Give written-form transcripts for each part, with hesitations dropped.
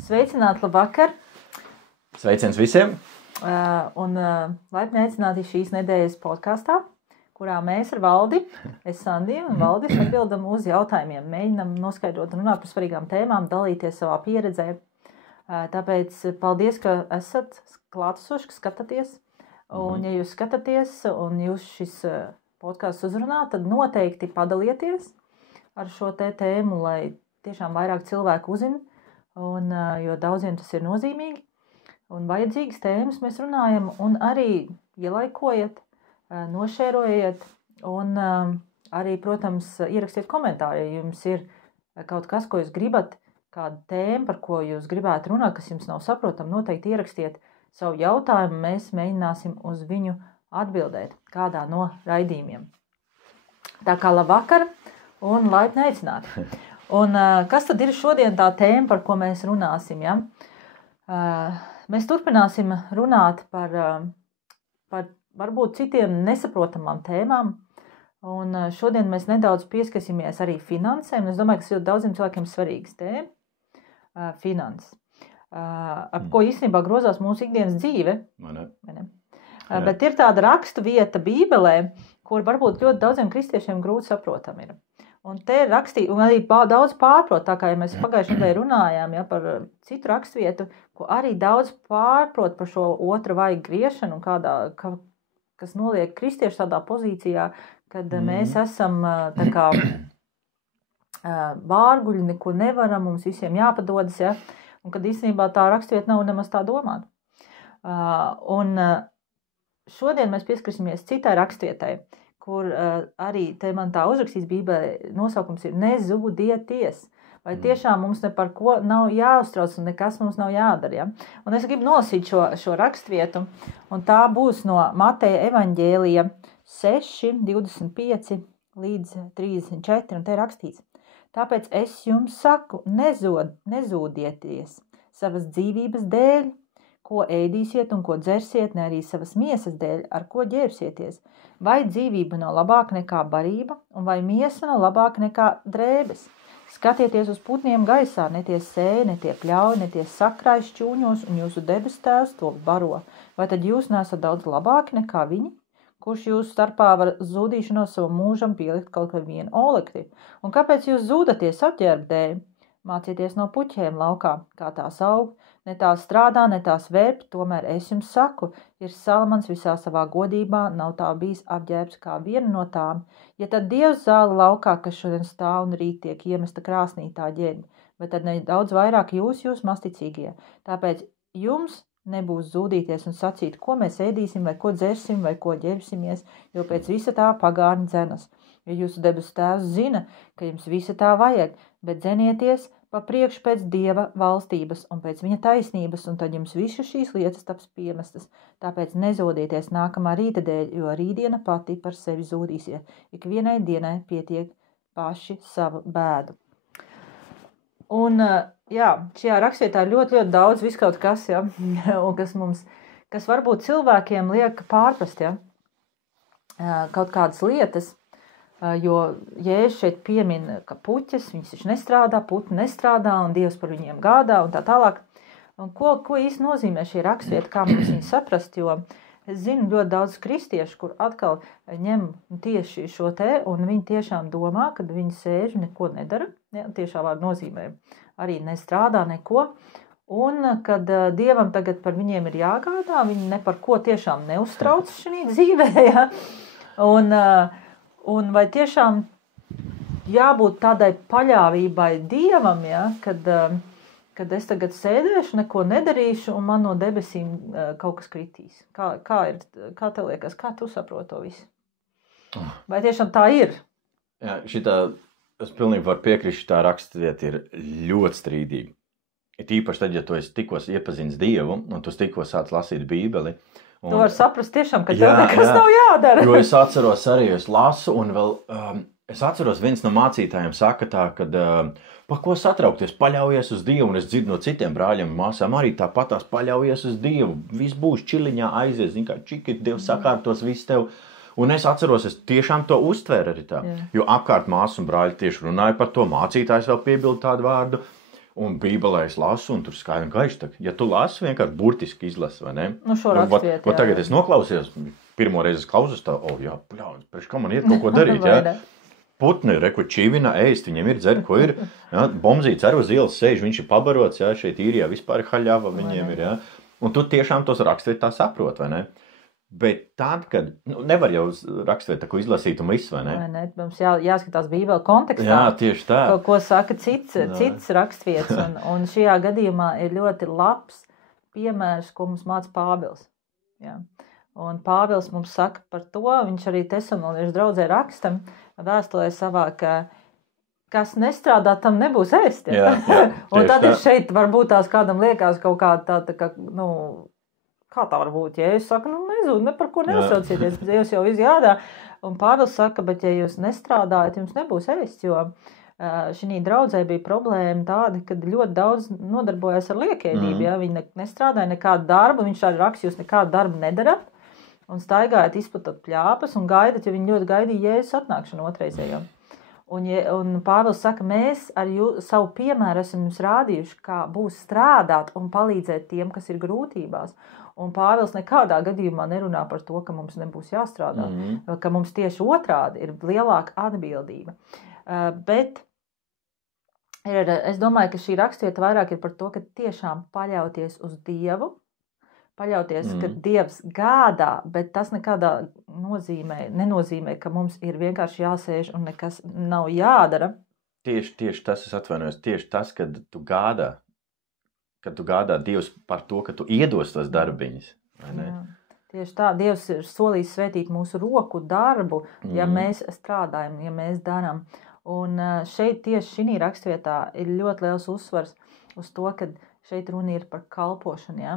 Sveicināti, labvakar! Sveiciens visiem! Laipni aicināti šīs nedēļas podkastā, kurā mēs ar Valdi, es Sandija un Valdis atbildam uz jautājumiem, mēģinam noskaidrot un runāt par svarīgām tēmām, dalīties savā pieredzē. Tāpēc paldies, ka esat klātesoši, ka skatāties. Un ja jūs skatāties un jūs šis podcasts uzrunā, tad noteikti padalieties ar šo tēmu, lai tiešām vairāk cilvēku uzzina, jo daudziem tas ir nozīmīgi. Un vajadzīgas tēmas mēs runājam, un arī ielaikojiet, nošērojiet, un arī, protams, ierakstiet komentāru, ja jums ir kaut kas, ko jūs gribat, kāda tēma, par ko jūs gribētu runāt, kas jums nav saprotam, noteikti ierakstiet savu jautājumu, mēs mēģināsim uz viņu atbildēt kādā no raidījumiem. Tā kā labvakar un laipni aicināti. Un kas tad ir šodien tā tēma, par ko mēs runāsim, ja? Mēs turpināsim runāt par varbūt citiem nesaprotamām tēmām, un šodien mēs nedaudz pieskarsimies arī finansēm. Es domāju, ka tas ļoti daudziem cilvēkiem svarīgs tēma - finanses, ap ko īstenībā grozās mūsu ikdienas dzīve. Bet ir tāda rakstu vieta Bībelē, kur varbūt ļoti daudziem kristiešiem grūti saprotam ir. Un te ir rakstīt, un arī daudz pārprot, tā kā ja mēs pagājušajā nedēļā runājām par citu rakstvietu, ko arī daudz pārprot par šo otra vaiga griešanu, un kas noliek kristiešu tādā pozīcijā, kad mēs esam tā kā vārguļi, neko nevaram, mums visiem jāpadodas, ja? Un kad īstenībā tā rakstvieta nav nemaz tā domāta. Un šodien mēs pieskarsimies citai rakstvietai, kur arī te man tā uzrakstīts Bībelē, nosaukums ir nezūdieties. Vai tiešām mums ne par ko nav jāuztrauc un nekas mums nav jādara. Ja? Un es gribu nolasīt šo rakstvietu, un tā būs no Mateja evaņģēlija 6, 25 līdz 34, un te ir rakstīts. Tāpēc es jums saku, nezūdieties savas dzīvības dēļ, ko ēdīsiet un ko dzersiet, ne arī savas miesas dēļ, ar ko ģērbsieties. Vai dzīvība nav labāka nekā barība, un vai miesa nav labāka nekā drēbes? Skatieties uz putniem gaisā, ne tie sēja, ne tie pļauj, ne tie sakrāj šķūņos, un jūsu debes tēvs to baro. Vai tad jūs nesat daudz labāki nekā viņi? Kurš jūsu starpā var zūdīšanos savam mūžam pielikt kaut vai vienu olekti? Un kāpēc jūs zūdaties apģērba dēļ? Mācieties no puķiem laukā, kā tās aug, ne tās strādā, ne tās vērp, tomēr es jums saku, ir Salamans visā savā godībā, nav tā bijis apģērbs kā viena no tām. Ja tad Dievs zāle laukā, kas šodien stāv un rīt tiek iemesta krāsnī tā ģērbi, bet tad nedaudz vairāk jūs masticīgie. Tāpēc jums nebūs zūdīties un sacīt, ko mēs ēdīsim, vai ko dzersim, vai ko ģērbsimies, jo pēc visa tā pagārni dzenas. Jo jūsu debesu tēvs zina, ka jums visa tā vajag, bet dzenieties pa priekšu pēc Dieva valstības un pēc viņa taisnības, un tad jums visas šīs lietas taps piemestas. Tāpēc nezodieties nākamā rīta dēļ, jo rītdiena pati par sevi zūdīsiet. Ik vienai dienai pietiek paši savu bēdu. Un, šajā rakstvietā ir ļoti, ļoti daudz viskaut kas, ja? Un kas varbūt cilvēkiem liek pārprast, ja? Kaut kādas lietas, jo Jēzus šeit piemin, ka puķes, viņas taču nestrādā, putni nestrādā, un Dievs par viņiem gādā, un tā tālāk. Un ko īsti nozīmē šī rakstvieta, kā mums viņu saprast, jo es zinu ļoti daudz kristiešu, kur atkal ņem tieši šo te, un viņi tiešām domā, kad viņi sēž un neko nedara, ja, tiešā vārda nozīmē arī nestrādā neko, un kad Dievam tagad par viņiem ir jāgādā, viņi ne par ko tiešām neuztrauc šī dzīvē, ja, un vai tiešām jābūt tādai paļāvībai Dievam, ja, kad es tagad sēdēšu, neko nedarīšu, un man no debesīm kaut kas kritīs. Kā tev liekas, kā tu saproti to visu? Vai tiešām tā ir? Jā, es pilnīgi varu piekrist, tā rakstvieta ir ļoti strīdīga. Ir īpaši tad, ja tu esi tikko iepazinis Dievu, un tu tikko sāc lasīt Bībeli. Tu vari saprast tiešām, ka tev nekas nav jādara. Jo es atceros arī, es lasu, un vēl es atceros, viens no mācītājiem saka tā, kad par ko satraukties, paļaujies uz Dievu, un es dzirdu no citiem brāļiem un māsām arī tāpatās paļaujies uz Dievu, viss būs čiliņā aizies, zin kā čikit, Dievs sakārtos viss tev. Un es atceros, es tiešām to uztvēru arī tā, jo apkārt māsas un brāļi tieši runāja par to, mācītājs vēl piebilda tādu vārdu, Un Bībelē es lasu, un tur skaidri un gaiši. Ja tu lasi, vienkārši burtiski izlasi, vai ne? Nu, šo rakstvietu, jā. Tagad es noklausījos, pirmo reizi es klausos tā, jā, pļāvis, priekš kā man iet kaut ko darīt, jā? Putni, reku čivina, ēst, viņiem ir dzert, ko ir. Jā? Bomzīts ar uz ielas sēž, viņš ir pabarots, jā, šeit īrijā vispār haļava viņiem ir, jā. Un tu tiešām tos rakstviet tā saprot, vai ne? Bet tad, kad, nevar jau rakstviet tā, ko izlasīt un viss, vai ne? Vai ne? Mums jāskatās Bībeli kontekstā. Jā, tieši tā. Ko saka cits rakstvietas, un šajā gadījumā ir ļoti labs piemērs, ko mums māca Pāvils. Jā. Un Pāvils mums saka par to, viņš arī Tesalonīšu draudzē raksta vēstulē savā, ka kas nestrādā, tam nebūs ēst. Jā, un tad ir šeit, varbūt tās kādam liekas kaut kāda tā kā, kā tā var būt, ja es saku, nezūd, ne par ko neuztraucieties, Dievs jau izjādā. Un Pāvils saka, bet ja jūs nestrādājat, jums nebūs ēst, jo šī draudzē bija problēma tāda, kad ļoti daudz nodarbojas ar liekēdību, ja viņi nestrādāja nekādu darbu, viņš arī raksta, jūs nekādu darbu nedarat, un staigājat izplatot pļāpas un gaidat, jo viņi ļoti gaidīja Jēzus atnākšanu otrreizējo. Un Pāvils saka, mēs ar savu piemēru esam jums rādījuši, kā būs strādāt un palīdzēt tiem, kas ir grūtībās. Un Pāvils nekādā gadījumā nerunā par to, ka mums nebūs jāstrādā, ka mums tieši otrādi ir lielāka atbildība. Bet es domāju, ka šī rakstvieta vairāk ir par to, ka tiešām paļauties uz Dievu, paļauties, ka Dievs gādā, bet tas nekādā nenozīmē, ka mums ir vienkārši jāsēž un nekas nav jādara. Tieši tas, es atvainojos, tieši tas, kad tu gādā Dievs par to, ka tu iedos tos darbiņus. Vai ne? Jā. Tieši tā, Dievs ir solījis svētīt mūsu roku darbu, ja mēs strādājam, ja mēs darām. Un šeit tieši šī rakstvietā ir ļoti liels uzsvars uz to, ka šeit runa ir par kalpošanu, ja?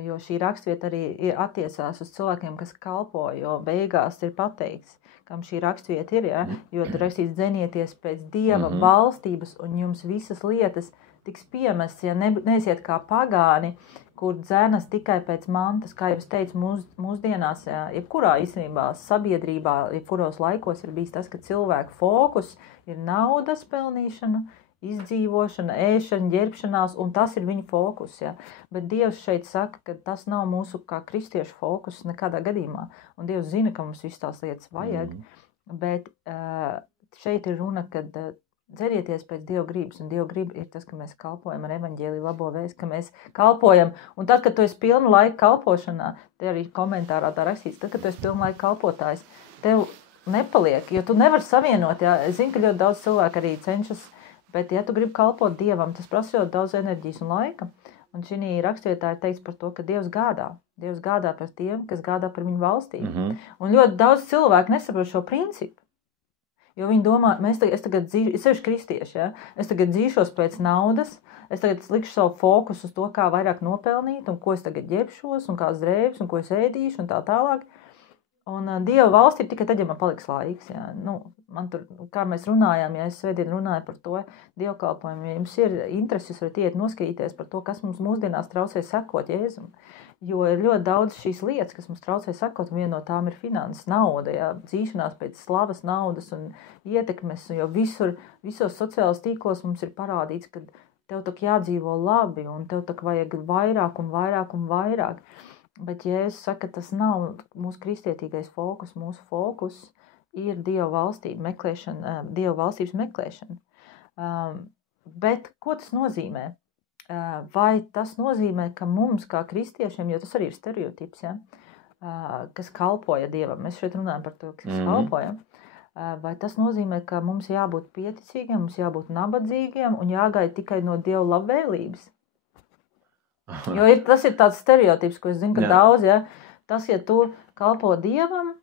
Jo šī rakstvieta arī attiecās uz cilvēkiem, kas kalpo, jo beigās ir pateikts, kam šī rakstvieta ir, ja? Jo tur rakstīts dzenieties pēc Dieva valstības un jums visas lietas tiks piemestas, ja neesiet kā pagāni, kur dzenas tikai pēc mantas, kā jau es teicu, mūsdienās, jebkurā īstenībā sabiedrībā, jebkuros laikos ir bijis tas, ka cilvēku fokus ir naudas pelnīšana, izdzīvošana, ēšana, ģērbšanās, un tas ir viņa fokus. Ja? Bet Dievs šeit saka, ka tas nav mūsu kā kristiešu fokus nekādā gadījumā. Un Dievs zina, ka mums viss tās lietas vajag, bet šeit ir runa, kad dzerieties pēc Dieva gribas, un Dieva griba ir tas, ka mēs kalpojam ar evaņģēliju labo vēsti, ka mēs kalpojam. Un tad, kad tu esi pilnu laiku kalpošanā, te arī komentārā tā rakstīts, tad, kad tu esi pilnu laiku kalpotājs, tev nepaliek, jo tu nevari savienot. Ja? Es zinu, ka ļoti daudz cilvēku arī cenšas. Bet, ja tu gribi kalpot Dievam, tas prasa ļoti daudz enerģijas un laika. Un šī rakstvietā ir teikts par to, ka Dievs gādā. Dievs gādā par tiem, kas gādā par viņu valstību. Un ļoti daudz cilvēku nesaprot šo principu. Jo viņi domā, es tagad dzīšu, es sevišķi kristieši, ja? Es tagad dzīšos pēc naudas, es tagad likšu savu fokusu uz to, kā vairāk nopelnīt, un ko es tagad ģērbšos, un kā drēbes, un ko es ēdīšu, un tā tālāk. Un Dieva valstī tikai tad, ja man paliks laiks. Ja. Man tur, kā mēs runājām, ja es svētdien runāju par to dievkalpojumu, ja jums ir interesi, jūs varat iet noskatīties par to, kas mums mūsdienās traucē sekot Jēzum. Jo ir ļoti daudz šīs lietas, kas mums traucē sekot, un viena no tām ir finanses, nauda, ja, dzīšanās pēc slavas, naudas un ietekmes, jo visos sociālos tīklos mums ir parādīts, ka tev tak jādzīvo labi, un tev tak vajag vairāk un vairāk un vairāk. Bet Jēzus saka, tas nav mūsu kristietīgais fokus. Mūsu fokus ir Dieva valstība meklēšana, Dieva valstības meklēšana. Bet ko tas nozīmē? Vai tas nozīmē, ka mums kā kristiešiem, jo tas arī ir stereotips, ja, kas kalpoja Dievam, mēs šeit runājam par to, kas kalpoja, vai tas nozīmē, ka mums jābūt pieticīgiem, mums jābūt nabadzīgiem un jāgaida tikai no Dieva labvēlības? Jo tas ir tāds stereotips, ko es zinu, ka daudz, ja, tas, ja tu kalpo Dievam,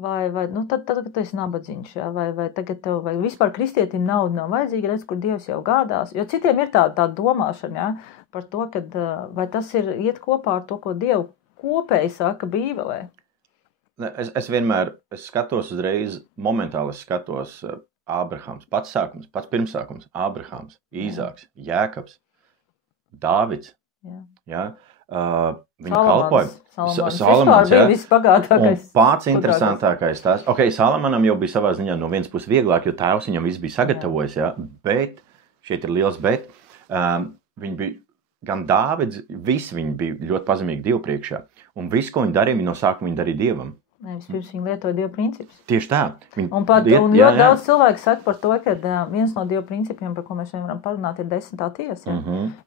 vai tad, kad tu esi nabadzīgs, ja, vai tagad tev, vai vispār kristietim nauda nav vajadzīga, redz, kur Dievs jau gādās, jo citiem ir tā domāšana, ja, par to, kad, vai tas ir iet kopā ar to, ko Dievu kopēji saka Bībelē. Es vienmēr, skatos uzreiz, momentāli skatos Ābrahams, pats sākums, pats pirmsākums, Ābrahams, Īzāks, Jēkabs, Dāvids. Ja? Viņa kalpoja Salamans, ja? Un pats interesantākais tās, Salamanam jau bija savā ziņā no vienas puses vieglāk, jo tēvs viņam viss bija sagatavojis, ja? Bet, šeit ir liels bet, viņi bija, gan Dāvids, visi viņi bija ļoti pazemīgi Dievu priekšā. Un visu, ko viņi darīja, viņi no sākuma viņi darīja Dievam. Vispirms viņi lietoja Dieva principus. Tieši tā. Un ļoti daudz cilvēku saka par to, ka viens no Dieva principiem, par ko mēs varam parunāt, ir 10. tiesa.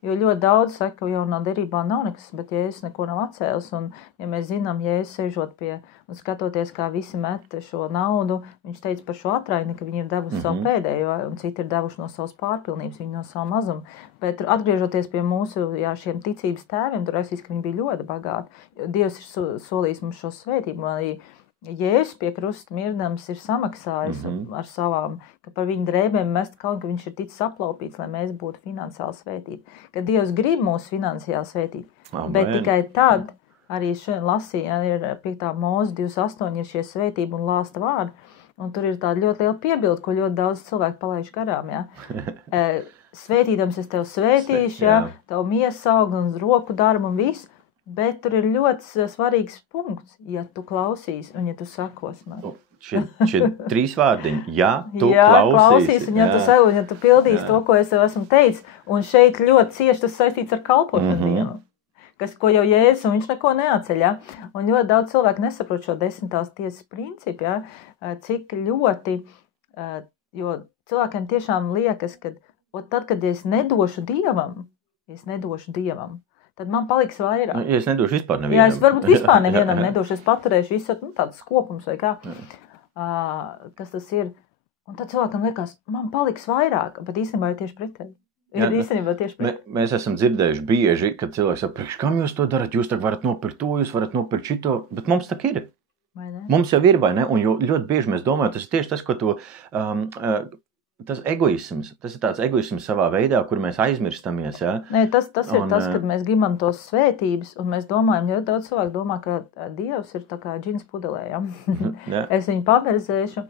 Jo ļoti daudz saka, ka jaunā derībā nav nekas, bet Jēzus neko nav atcēlis. Un, ja mēs zinām, Jēzus sēžot pie un skatoties, kā visi met šo naudu, viņš teica par šo atraini, ka viņi ir devuši savu pēdējo, un citi ir devuši no savas pārpilnības, viņi no savu mazumu. Bet atgriežoties pie mūsu šiem ticības tēviem, tur rakstīts, ka viņi bija ļoti bagāti. Dievs ir solījis mums šo svētību, arī Jēzus pie krusta mirdams ir samaksājis ar savām, ka par viņu drēbēm mest kaut, ka viņš ir ticis aplaupīts, lai mēs būtu finansiāli svētīti. Ka Dievs grib mūs finansiāli svētīt, bet tikai tad, arī šodien lasīja, ir 5. Mūzes 28 ir šie svētība un lāsta vārdi, un tur ir tāda ļoti liela piebilde, ko ļoti daudz cilvēku palaiž garām, Svētīdams es tev svētīšu, tev miesaug un roku darbu un visu, bet tur ir ļoti svarīgs punkts, ja tu klausīs un ja tu sakos man. Šie 3 vārdiņi, ja tu klausīs un ja tu sako, un ja tu pildīsi to, ko es jau esmu teicis, un šeit ļoti cieši tas saistīts ar kalpošanu Dievam, ko jau Jēzus, un viņš neko neatceļ, un ļoti daudz cilvēku nesaprot šo 10. tiesas principu, cik ļoti, jo cilvēkiem tiešām liekas, ka tad, kad es nedošu Dievam, tad man paliks vairāk. Ja es nedošu vispār nevienam. Jā, es varbūt vispār nevienam nedošu, es paturēšu visu tāds skopums vai kā, kas tas ir. Un tad cilvēkam liekas, man paliks vairāk, bet īstenībā ir tieši pretēji. Mēs esam dzirdējuši bieži, kad cilvēks saka, priekš kam jūs to darat, jūs tak varat nopirkt to, jūs varat nopirkt šito, bet mums tak ir. Mums jau ir, vai ne? Un ļoti bieži mēs domājam, tas ir tieši tas, ko to... Tas egoisms, tas ir tāds egoisms savā veidā, kur mēs aizmirstamies, Nē, tas ir tas, kad mēs gribam tos svētības, un mēs domājam, jo daudz cilvēku domā, ka Dievs ir tā kā džins pudelē, Es viņu paberzēšu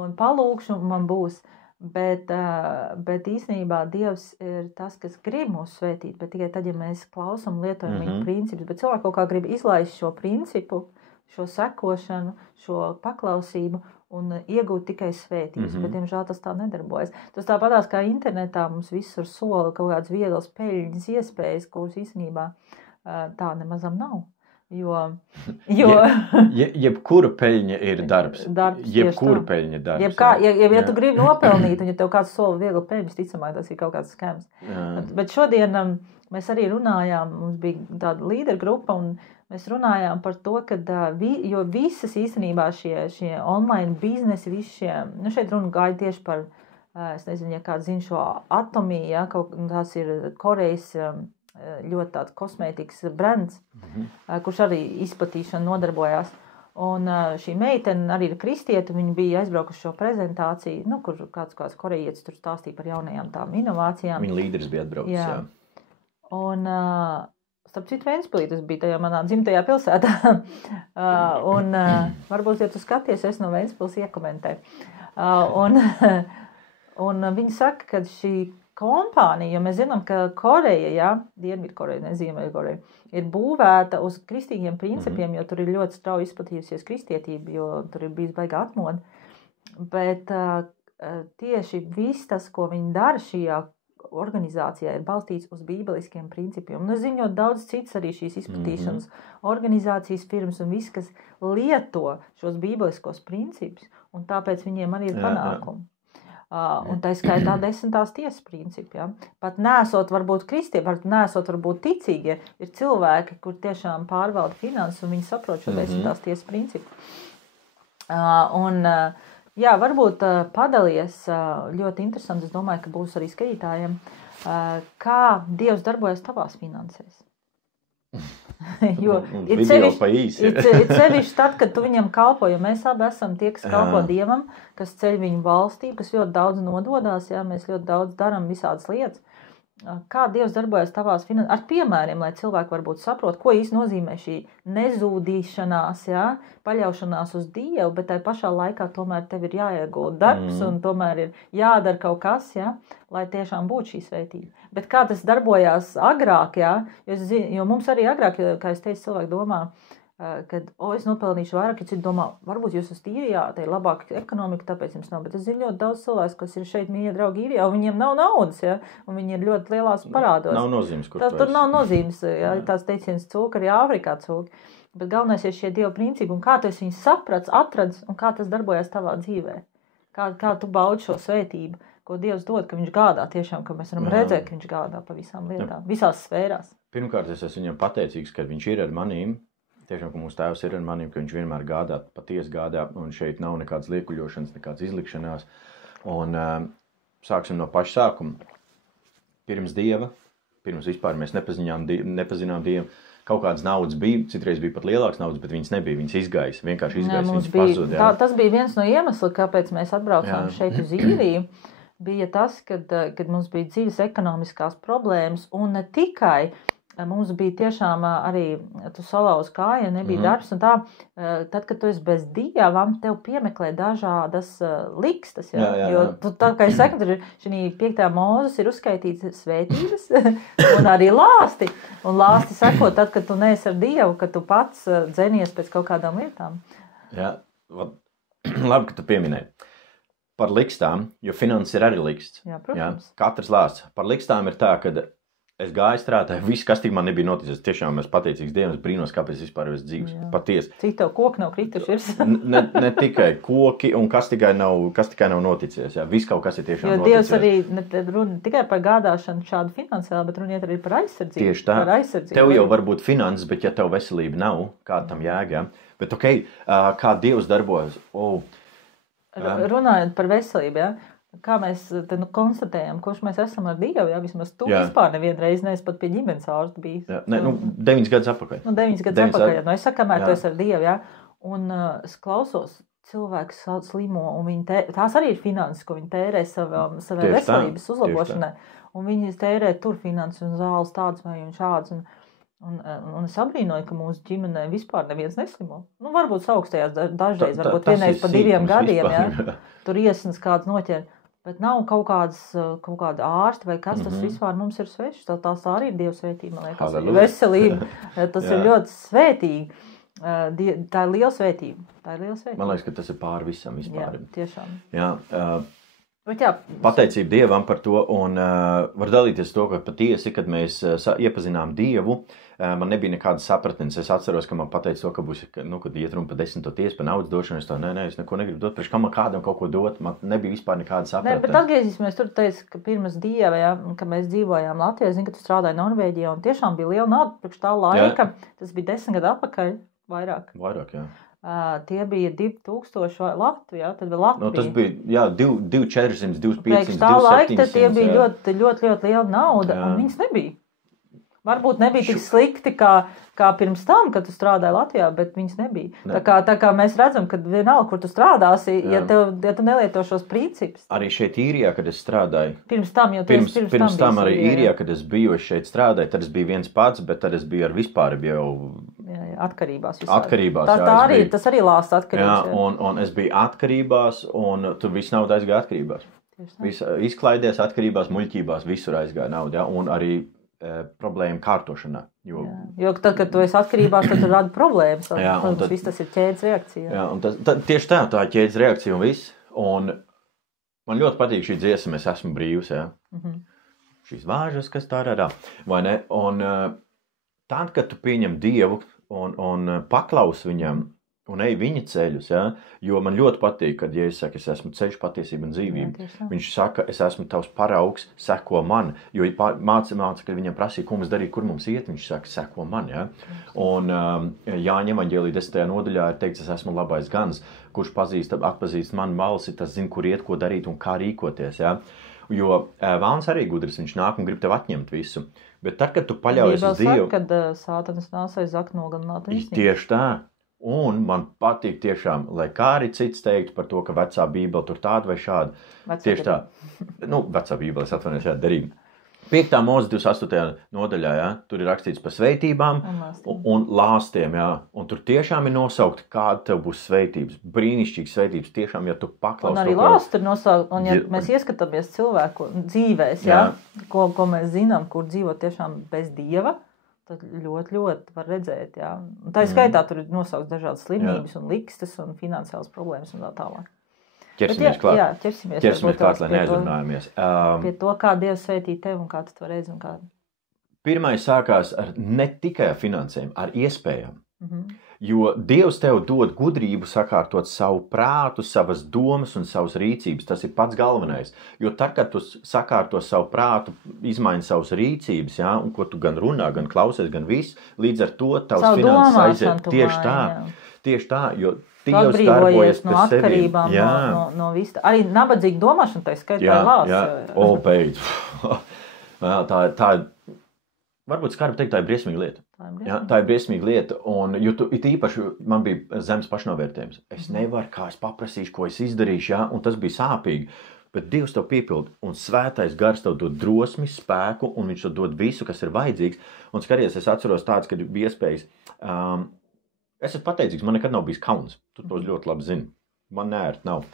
un palūkšu, un man būs. Bet īstenībā Dievs ir tas, kas grib mūs svētīt, bet tikai tad, ja mēs klausam, lietojam viņa principus, bet cilvēki kaut kā grib izlaist šo principu, šo sekošanu, šo paklausību, un iegūt tikai svētības, bet, diemžēl, tas tā nedarbojas. Tas tāpatās kā internetā mums visur sola kaut kāds viegls peļņas iespējas, kuras īstenībā tā nemazam nav. Jebkura peļņa ir darbs. Jebkura peļņa ir darbs. Ja tu gribi nopelnīt, un ja tev kāds sola viegli peļņas, ticamāk, tas ir kaut kāds skams. Bet šodien mēs arī runājām, mums bija tāda līderu grupa, un mēs runājām par to, ka jo visas īstenībā šie online biznesi, visi šie, šeit runa gāja tieši par, es nezinu, ja kāds zina šo Atomiju, tās ir Korejas ļoti tāds kosmētikas brands, kurš arī izplatīšanu nodarbojās. Un šī meitene arī ir kristieta, viņa bija aizbraukuši šo prezentāciju, kur kāds korejietis tur stāstīja par jaunajām tām inovācijām. Viņa līderis bija atbraucis, jā. Un starp citu Ventspilī, tas bija tajā manā dzimtajā pilsētā. Un varbūt, ja tu skaties, es no Ventspils iekomentēju. Un viņi saka, ka šī kompānija, jo mēs zinām, ka Koreja, Dienvidkoreja, ne Ziemeļkoreja, ir būvēta uz kristīgiem principiem, jo tur ir ļoti strauji izplatījusies kristietība, jo tur ir bijis baigā atmoda. Bet tieši viss tas, ko viņi dara šajā organizācijā, ir balstīts uz bībeliskiem principiem. Un es zinu, jo daudz cits arī šīs izplatīšanas organizācijas, firmas un viss, kas lieto šos bībeliskos principus, un tāpēc viņiem arī ir panākumi. Un tā skaitā 10. tiesas principi. Pat nesot varbūt kristieši, pat nesot varbūt ticīgie, ir cilvēki, kur tiešām pārvalda finanses, un viņi saprot šo 10. tiesas principu. Jā, varbūt padalies, ļoti interesants, es domāju, ka būs arī skatītājiem, kā Dievs darbojas tavās finansēs. Jo ir sevišķi tad, kad tu viņam kalpo, jo mēs abi esam tie, kas kalpo Dievam, kas ceļ viņu valstību, kas ļoti daudz nododās, mēs ļoti daudz daram visādas lietas. Kā Dievs darbojas tavās finansēs, ar piemēriem, lai cilvēki varbūt saprot, ko īsti nozīmē šī nezūdīšanās, paļaušanās uz Dievu, bet tai pašā laikā tomēr tev ir jāiegūt darbs un tomēr ir jādara kaut kas, lai tiešām būtu šī svētība. Bet kā tas darbojās agrāk, jo mums arī agrāk, kā es teicu, cilvēki domā, kad es nopelnīšu vairāk, ja citi domā, varbūt jūs esat īrijā, tā ir labāka ekonomika, tāpēc jums nav, bet es zinu ļoti daudz cilvēku, kas ir šeit mīļie draugi īrijā, un viņiem nav naudas, ja, un viņi ir ļoti lielās parādos. Nav nozīmes, kur tur nav nozīmes, ja, tās teiciens cūka, arī Āfrikā cūka, bet galvenais ir šie Dieva principi, un kā tu esi viņus saprats, atradz, un kā tas darbojas tavā dzīvē, kā tu baudi šo svētību, ko Dievs dod, ka viņš gādā tiešām, ka mēs varam redzēt, ka viņš gādā pa visām lietām, visās sfērās. Pirmkārt, es esmu viņam pateicīgs, ka viņš ir ar manīm, tiešām, ka mūsu tēvs ir ar manīm, ka viņš vienmēr gādā, patiesi gādā, un šeit nav nekādas liekuļošanas, nekādas izlikšanās. Un sāksim no paša sākuma. Pirms Dieva, pirms vispār mēs nepazinām Dievu, kaut kādas naudas bija, citreiz bija pat lielāks naudas, bet viņas nebija, viņas izgaisa, vienkārši izgaisa, viņas pazuda. Tas bija viens no iemesla, kāpēc mēs atbraucām šeit uz Īriju, bija tas, kad mums bija dzīves ekonomiskās problēmas, un ne tikai mums bija tiešām arī, tu salauz kāja, nebija darbs, un tā, tad, kad tu esi bez Dievam, tev piemeklē dažādas likstas, ja? Jo tā, kā es saku, tur šī 5. mūzes ir uzskaitīts svētības un arī lāsti, un lāsti sako tad, kad tu neesi ar Dievu, ka tu pats dzenies pēc kaut kādām lietām. Jā, labi, ka tu pieminēji. Par likstām, jo finanses ir arī liksts. Jā, protams. Jā, katrs lāsts. Par likstām ir tā, ka es gāju strādāju, viss, kas tik man nebija noticis. Tiešām es pateicīgs Dievam, es brīnos, kāpēc vispār es dzīves. Patiesi. Cik tev koki nav kritušies? ne tikai koki un kas tikai nav noticies. Jā. Viss kaut kas ir tiešām noticis. Jo Dievs arī runa tikai par gādāšanu šādu finansiāli, bet runiet arī par aizsardzību. Tieši tā. Tev jau var būt finanses, bet ja tev veselība nav, kāda tam jēga. Bet kā Dievs darbojas? Runājot par veselību, ja? Kā mēs konstatējam, kurš mēs esam ar Dievu, ja vismaz tu vispār nevienreiz neesi pat pie ģimenes ārsta bijis. 9 gadus atpakaļ. 9 gadus atpakaļ, es saku, kamēr tu esi ar Dievu, ja? Un es klausos, cilvēks slimo, un tās arī ir finanses, ko viņi tērē savai veselības uzlabošanai, un viņi tērē tur finanses un zāles tādas vai un šādas, un es abrīnoju, ka mūsu ģimenē vispār neviens neslimo. Varbūt augstajās dažreiz, varbūt vienreiz pa 2 gadiem, ja? Tur iesnas kāds noķer. Bet nav kaut kāda ārsta vai kas, tas vispār mums ir svešs. Tās arī ir Dieva svētība, man liekas. Veselība, tas ir ļoti svētīgi. Tā ir liela svētība. Man liekas, ka tas ir pāri visam vispār. Jā, tiešām. Jā, pateicība Dievam par to, un var dalīties to, ka patiesi, kad mēs iepazinām Dievu, man nebija nekādas sapratnes. Es atceros, ka man pateica to, ka būs, kad iet runa pa 10. tiesu, pa naudas došanu, es es neko negribu dot, priekš kā man kādam kaut ko dot, man nebija vispār nekādas sapratnes. Bet atgriezīsimies tur, teica, ka pirms Dieva, ja, ka mēs dzīvojām Latvijā, zinu, ka tu strādāji Norvēģijā, un tiešām bija liela nauda priekš tā laika, tas bija 10 gadu atpakaļ, vairāk, jā. Tie bija 2000 Latvijā, tad vēl Latvija. Tas bija, 2400, 2500, 2700. Tā laika, tad tie bija ļoti liela nauda, un viņas nebija. Varbūt nebija tik slikti, kā pirms tam, kad tu strādāji Latvijā, bet viņas nebija. Ne. Tā kā mēs redzam, ka vienalga, kur tu strādāsi, ja tu nelieto šos principus. Arī šeit Īrijā, kad es strādāju. Pirms tam arī Īrijā, kad es biju, es šeit strādāju, tad es biju viens pats, bet tad es biju ar vispār jau... Atkarībās. Tas arī lāsts atkarības. Jā, un es biju atkarībās, un tur viss nauda aizgāja atkarībās. Izklaidies atkarībās, muļķībās, visur aizgāja nauda, ja? Un arī problēma kārtošanā. Jo tad, kad tu esi atkarībās, tad tu rada problēmas. Viss tas ir ķēdes reakcija. Jā, un tieši tā ir ķēdes reakcija un viss. Un man ļoti patīk šī dziesma, es esmu brīvs. Ja? Šīs vāžas, kas tā radā. Vai ne? Un tad, kad tu pieņem Dievu un paklaus viņam un ej viņa ceļus, ja? Jo man ļoti patīk, kad Jēzus saka, es esmu ceļš, patiesība un dzīvība. Viņš saka, es esmu tavs paraugs, seko man, jo māca, kad viņam prasīja, ko mums darīt, kur mums iet, viņš saka, seko man, ja? Un Jāņa evaņģēlī 10. nodaļā ir teikts, es esmu labais gans, kurš atpazīst manu balsi, tas zina, kur iet, ko darīt un kā rīkoties, ja? Jo vēlns arī gudrs, viņš nāk un grib tev atņemt visu. Bet tad, kad tu paļaujies uz Dievu... Kad Sātanis nāc aiz zakt nogalināt īstenību. Tieši tā. Un man patīk tiešām, lai kā arī cits teiktu par to, ka vecā bībele tur tāda vai šāda. Tieši tā. Vecā bībele, es atvainojos, derība. 5. mūzes 28. nodaļā, ja, tur ir rakstīts par svētībām un lāstiem, ja, un tur tiešām ir nosaukt, kāda tev būs svētības, brīnišķīgas svētības, tiešām, ja tu paklaus. Un arī lāsti ir nosaukt, un ja mēs ieskatāmies cilvēku dzīvēs, ja, ko mēs zinām, kur dzīvo tiešām bez Dieva, tad ļoti var redzēt, jā. Un tā skaitā tur ir nosaukts dažādas slimības un likstas un finansiālas problēmas un tā tālāk. Ķersimies klāt. Jā, ķersimies klāt, lai neaizrunājamies. Pie to, kā Dievs svētī tevi un kā tu to redzi un kā. Pirmais sākās ar ne tikai finansēm, ar iespējām. Jo Dievs tev dod gudrību sakārtot savu prātu, savas domas un savas rīcības. Tas ir pats galvenais. Jo tad, kad tu sakārto savu prātu, izmaini savas rīcības, ja, un ko tu gan runā, gan klausies, gan viss, līdz ar to tavs finanses aiziet. Tieši tā, jo Dievs darbojas no atkarībām, no vista. Arī nabadzīga domāšana, tā skaitā lās. Beidz. Tā varbūt skarbi teikt, tā ir briesmīga lieta. Tā ir briesmīga lieta, un jo it īpaši man bija zemes pašnovērtējums. Es nevaru, kā es paprasīšu, ko es izdarīšu, ja, un tas bija sāpīgi. Bet Dievs tev piepilda, un svētais gars tev dod drosmi, spēku, un viņš tev dod visu, kas ir vajadzīgs. Un skaties, es atceros tāds, kad bija iespējas. Es esmu pateicīgs, man nekad nav bijis kauns. Tu to ļoti labi zini. Man nērt nav.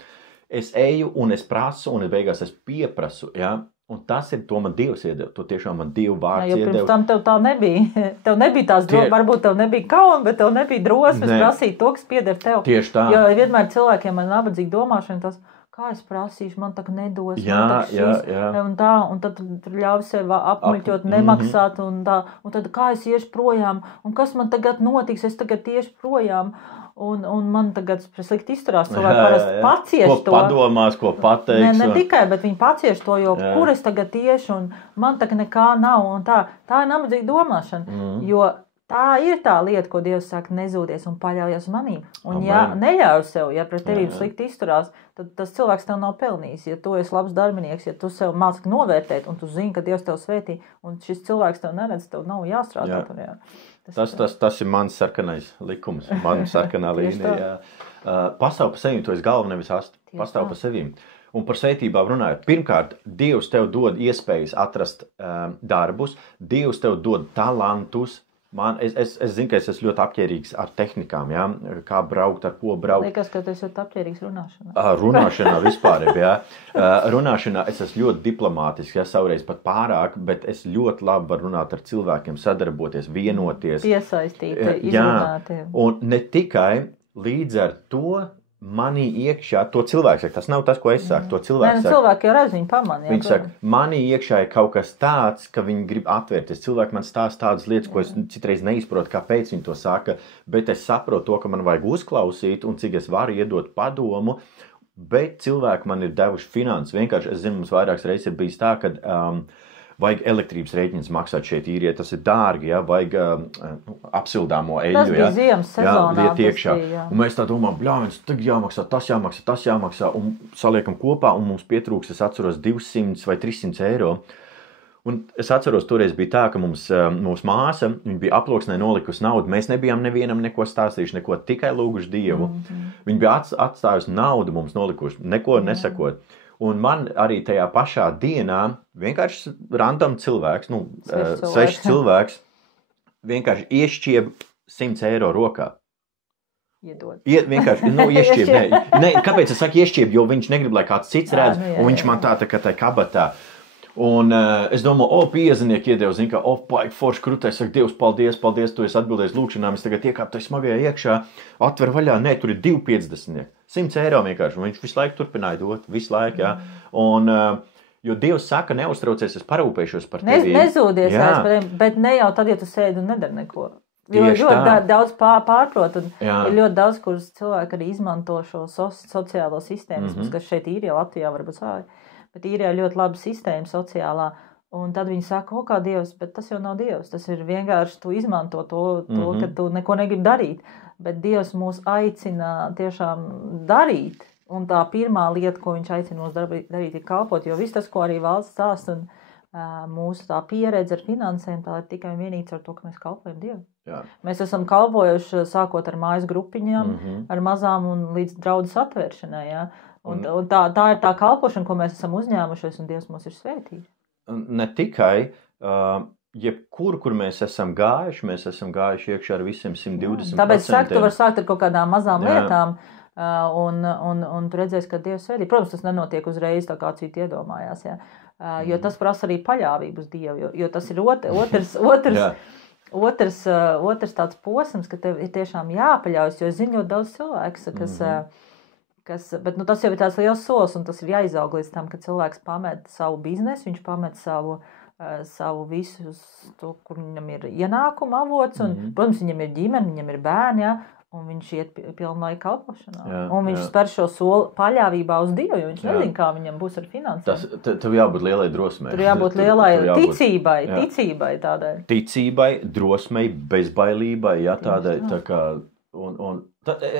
Es eju, un es prasu, un beigās es pieprasu, ja. Un tas ir, to man Dievs iedeva, to tiešām man Dievu vārds iedeva. Jo pirms tam tev tā nebija. Tev nebija tās drosmes, varbūt tev nebija kauna, bet tev nebija drosmes prasīt to, kas pieder tev. Tieši tā. Jo vienmēr cilvēkiem ar nabadzīgu domāšanu tas, kā es prasīšu, man tā nedos, man tā šis, un tad tur ļauj sev apmuļķot, nemaksāt, un tad kā es iešu projām, un kas man tagad notiks, es tagad iešu projām. Un man tagad slikti izturās, cilvēki parasti pacieš to. Ko padomās, ko pateiks. Ne tikai, bet viņi pacieš to, jo kur es tagad tiešu, un man tagad nekā nav, un tā ir nabadzīga domāšana, jo tā ir tā lieta, ko Dievs saka, nezūdies un paļaujies manīm. Un ja neļauj sev, ja pret tevi slikti izturās, tad tas cilvēks tev nav pelnījis. Ja tu esi labs darbinieks, ja tu sev māci novērtēt, un tu zini, ka Dievs tev svētī, un šis cilvēks tev neredz, tev nav jāstrādā tur, jā. Tas ir mans sarkanais likums, man sarkanā līnija. Pastāv pa sevīm, tu esi galva, nevis asti. Pastāv pa sevīm. Un par svētībām runājot. Pirmkārt, Dievs tev dod iespējas atrast darbus, Dievs tev dod talantus. Es zinu, ka es esmu ļoti apķērīgs ar tehnikām, ja? Kā braukt, ar ko braukt. Liekas, ka tu esi ļoti apķērīgs runāšanā. Runāšanā vispār, ja? Runāšanā es esmu ļoti diplomātisks, ja savreiz pat pārāk, bet es ļoti labi varu runāt ar cilvēkiem, sadarboties, vienoties. Piesaistīt, izrunāt. Un ne tikai līdz ar to manī iekšā, to cilvēks saka, tas nav tas, ko es saku, to cilvēks saka. Cilvēki jau redz, viņi pamana. Viņi saka, manī iekšā ir kaut kas tāds, ka viņi grib atvērties. Cilvēki man stāsta tādas lietas, ko es citreiz neizprotu, kāpēc viņi to saka, bet es saprotu to, ka man vajag uzklausīt un cik es varu iedot padomu, bet cilvēki man ir devuši finanses. Vienkārši, es zinu, mums vairākas reizes ir bijis tā, ka vajag elektrības rēķinus maksāt šeit īrijā, tas ir dārgi, ja, vajag apsildāmo eļu, tas bija ziemas sezonā, liet iekšā. Un mēs tā domājam, bļāviens, tagad jāmaksā, tas jāmaksā, un saliekam kopā, un mums pietrūks, es atceros, 200 vai 300 eiro. Un es atceros, toreiz bija tā, ka mūsu māsa, viņa bija aploksnē nolikusi naudu, mēs nebijām nevienam neko stāstījuši, neko tikai lūguši Dievu. Viņa bija atstājusi naudu mums nolikuši, neko nesakot. Un man arī tajā pašā dienā vienkārši random cilvēks, svešs cilvēks, vienkārši iešķieb 100 eiro rokā. Iedod. Vienkārši, iešķieb. Ne, kāpēc es saku iešķieb, jo viņš negrib, lai kāds cits redz, un viņš man tā kā tā kabatā. Un es domāju, piezinieki iedeva, zinu, ka, paik forši krutē, saka, Dievs, paldies, tu esi atbildējis lūkšanām, es tagad iekāpu tai smagajā iekšā, atver vaļā, nē, tur ir 2,50. 100 eiro vienkārši, un viņš visu laiku turpināja dot, visu laiku, jā. Un, jo Dievs saka, neuztraucies, es parūpēšos par tevi. Nezūdies, bet ne jau tad, ja tu sēdi un nedari neko. Jo ļoti daudz pārprot, un ir ļoti daudz, kuras cilvēki arī izmanto šo sociālo sistēmu, kas šeit ir jau Latvijā varbūt sāja. Bet īrijā ir ļoti laba sistēma sociālā, un tad viņi saka, kā Dievs, bet tas jau nav Dievs. Tas ir vienkārši, tu izmanto to ka tu neko negribi darīt. Bet Dievs mūs aicina tiešām darīt, un tā pirmā lieta, ko viņš aicina mūs darīt, ir kalpot, jo viss tas, ko arī valsts stāsta, un mūsu tā pieredze ar finansēm, tā ir tikai vienīgs ar to, ka mēs kalpojam Dievu. Jā. Mēs esam kalpojuši sākot ar mājas grupiņām, ar mazām un līdz draudzes atvēršanai, jā. Un tā ir tā kalpošana, ko mēs esam uzņēmušies, un Dievs mūs ir svētījis. Ne tikai, jebkur, kur mēs esam gājuši iekšā ar visiem 120%. Tāpēc tu vari sākt ar kaut kādām mazām lietām, un tu redzēsi, ka Dievs svētī. Protams, tas nenotiek uzreiz tā kā citi iedomājās, jā. Jo tas prasa arī paļāvību uz Dievu, jo tas ir otrs otrs tāds posms, ka tev ir tiešām jāpaļaujas, jo es zinu ļoti daudz cilvēks, bet tas jau ir tāds liels solis, un tas ir jāizaug līdz tam, ka cilvēks pamet savu biznesu, viņš pamet savu visu, to, kur viņam ir ienākuma avots, un, protams, viņam ir ģimene, viņam ir bērni, ja, un viņš iet pilnai kalpošanā. Jā, un viņš spēr šo soli paļāvībā uz Dievu, jo viņš nezina, kā viņam būs ar finansēm. Tev jābūt lielai drosmei. Tur jābūt lielai ticībai tādai. Ticībai, drosmei, bezbailībai, ja tādai, tā kā,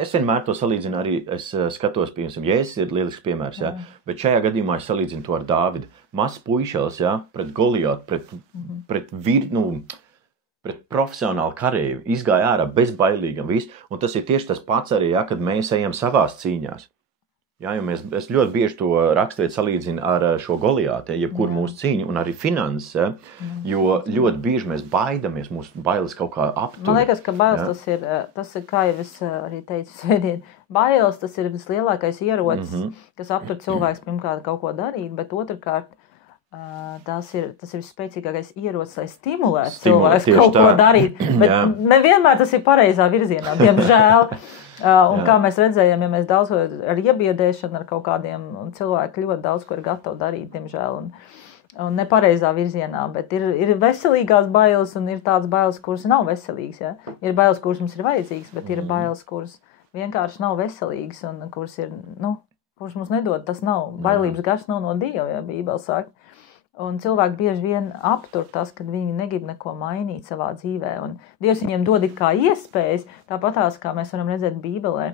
es vienmēr to salīdzinu arī, es skatos, piemēram, Jēzus ir lielisks piemērs, ja, bet šajā gadījumā es salīdzinu to ar Dāvidu. Mazs puišels, ja, pret Goliātu, pret profesionālu kareivi, izgāja ārā bezbailīgam visu, un tas ir tieši tas pats arī, ja, kad mēs ejam savās cīņās. Ja, jo es ļoti bieži to raksturvietu salīdzinu ar šo Goliātu, ja, jebkuru mūsu cīņu, un arī finanses, ja, jo ļoti bieži mēs baidamies, mūsu bailes kaut kā aptur. Man liekas, ka bailes tas ir, kā jau es arī teicu svētdien, bailes tas ir vislielākais ierocis, kas aptur cilvēks pirmkārt kaut ko darīt, bet otrkārt, tas ir spēcīgākais ierocis, lai stimulētu cilvēks kaut ko darīt, bet nevienmēr tas ir pareizā virzienā, diemžēl. Un kā mēs redzējām, ja mēs daudz ko ar iebiedēšanu, ar kaut kādiem cilvēki ļoti daudz ko ir gatavi darīt, diemžēl, un nepareizā virzienā, bet ir veselīgās bailes un ir tādas bailes, kuras nav veselīgas, ja? Ir bailes, kuras mums ir vajadzīgas, bet ir bailes, kuras vienkārši nav veselīgas un kuras ir, kuras mums nedod, tas nav, bailības gars nav no Dieva, ja Bībele saka. Un cilvēki bieži vien aptur tas, kad viņi negrib neko mainīt savā dzīvē. Un Dievs viņiem dod it kā iespējas, tāpatās, kā mēs varam redzēt Bībelē,